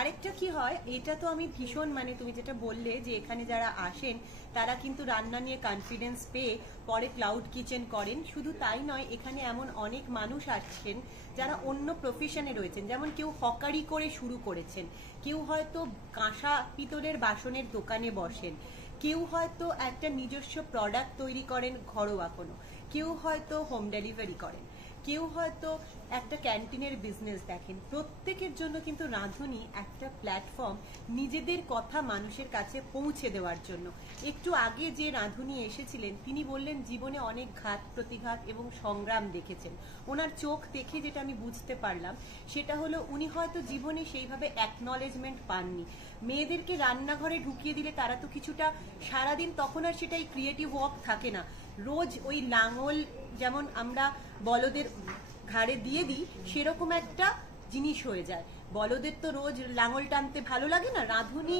আরেকটা কি হয়, এটা তো আমি ভীষণ মানে তুমি যেটা বললে যে এখানে যারা আসেন তারা কিন্তু রান্না নিয়ে কনফিডেন্স পেয়ে পরে ক্লাউড কিচেন করেন। শুধু তাই নয়, এখানে এমন অনেক মানুষ আসছেন যারা অন্য প্রফেশনে রয়েছেন, যেমন কেউ হকারি করে শুরু করেছেন, কেউ হয়তো কাঁসা পিতলের বাসনের দোকানে বসেন, কেউ হয়তো একটা নিজস্ব প্রোডাক্ট তৈরি করেন ঘরোয়া কোনো, কেউ হয়তো হোম ডেলিভারি করেন, কেউ হয়তো একটা ক্যান্টিনের বিজনেস দেখেন। প্রত্যেকের জন্য কিন্তু রাঁধুনি একটা প্ল্যাটফর্ম নিজেদের কথা মানুষের কাছে পৌঁছে দেওয়ার জন্য। একটু আগে যে রাঁধুনি এসেছিলেন তিনি বললেন জীবনে অনেক ঘাত প্রতিঘাত এবং সংগ্রাম দেখেছেন। ওনার চোখ দেখে যেটা আমি বুঝতে পারলাম সেটা হলো উনি হয়তো জীবনে সেইভাবে অ্যাকনলেজমেন্ট পাননি। মেয়েদেরকে রান্নাঘরে ঢুকিয়ে দিলে তারা তো কিছুটা সারাদিন তখন আর সেটাই ক্রিয়েটিভ ওয়ার্ক থাকে না, রোজ ওই লাঙল যেমন আমরা বলদের ঘাড়ে দিয়ে দিই সেরকম একটা জিনিস হয়ে যায়। বলদের তো রোজ লাঙল টানতে ভালো লাগে না, রাঁধুনি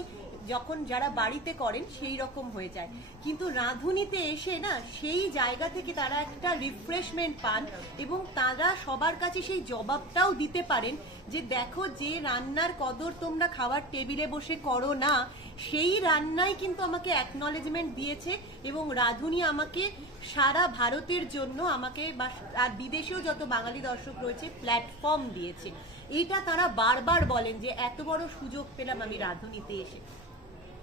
যখন যারা বাড়িতে করেন সেই রকম হয়ে যায়। কিন্তু রাঁধুনিতে এসে না সেই জায়গা থেকে তারা একটা রিফ্রেশমেন্ট পান এবং তারা সবার কাছে সেই জবাবটাও দিতে পারেন যে দেখো যে রান্নার কদর তোমরা খাওয়ার টেবিলে বসে করো না, সেই রান্নাই কিন্তু আমাকে অ্যাকনলেজমেন্ট দিয়েছে এবং রাঁধুনি আমাকে সারা ভারতের জন্য আমাকে আর বিদেশেও যত বাঙালি দর্শক রয়েছে প্ল্যাটফর্ম দিয়েছে। এটা তারা বারবার বলেন যে এত বড় সুযোগ পেলাম আমি রাঁধুনিতে এসে।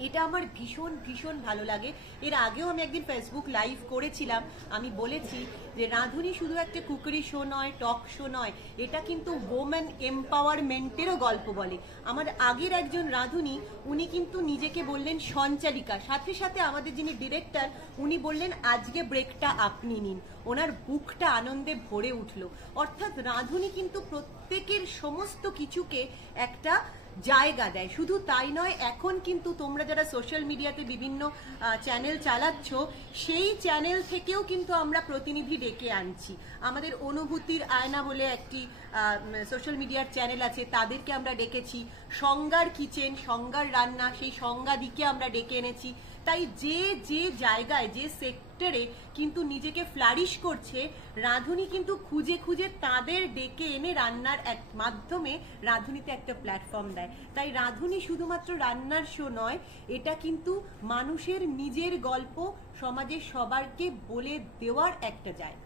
এটা আমার ভীষণ ভীষণ ভালো লাগে। এর আগেও আমি একদিন ফেসবুক লাইভ করেছিলাম, আমি বলেছি যে রাঁধুনি শুধু একটা কুকারি শো নয়, টক শো নয়, এটা কিন্তু ওমেন এম্পাওয়ারমেন্টেরও গল্প বলে। আমার আগের একজন রাঁধুনি উনি কিন্তু নিজেকে বললেন সঞ্চালিকা, সাথে সাথে আমাদের যিনি ডিরেক্টর উনি বললেন আজকে ব্রেকটা আপনি নিন। ওনার বুকটা আনন্দে ভরে উঠলো। অর্থাৎ রাঁধুনি কিন্তু প্রত্যেকের সমস্ত কিছুকে একটা জায়গা দেয়। শুধু তাই নয়, এখন কিন্তু তোমরা যারা সোশ্যাল মিডিয়াতে বিভিন্ন চ্যানেল চালাচ্ছ সেই চ্যানেল থেকেও কিন্তু আমরা প্রতিনিধি ডেকে আনছি। আমাদের অনুভূতির আয়না বলে একটি সোশ্যাল মিডিয়ার চ্যানেল আছে, তাদেরকে আমরা ডেকেছি। সংজ্ঞার কিচেন, সংজ্ঞার রান্না, সেই সংজ্ঞা দিকে আমরা ডেকে এনেছি। তাই যে যে জায়গায় যে সেক্টরে কিন্তু নিজেকে ফ্লারিশ করছে রাঁধুনি কিন্তু খুঁজে খুঁজে তাদের ডেকে এনে রান্নার এক মাধ্যমে রাঁধুনিতে একটা প্ল্যাটফর্ম দেয়। তাই রাঁধুনি শুধুমাত্র রান্নার শো নয়, এটা কিন্তু মানুষের নিজের গল্প সমাজের সবারকে বলে দেওয়ার একটা জায়গা।